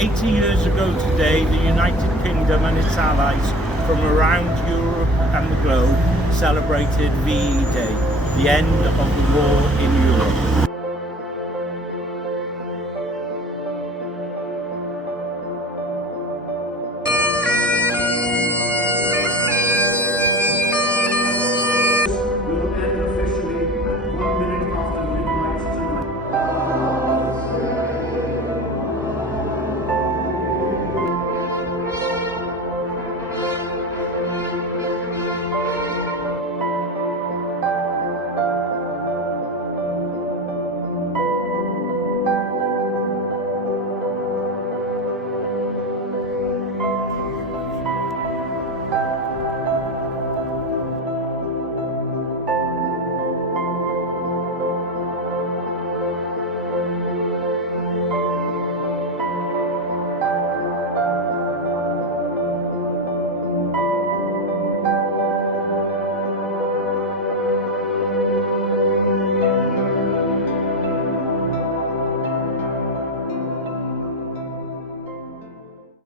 80 years ago today, the United Kingdom and its allies from around Europe and the globe celebrated VE Day, the end of the war in Europe.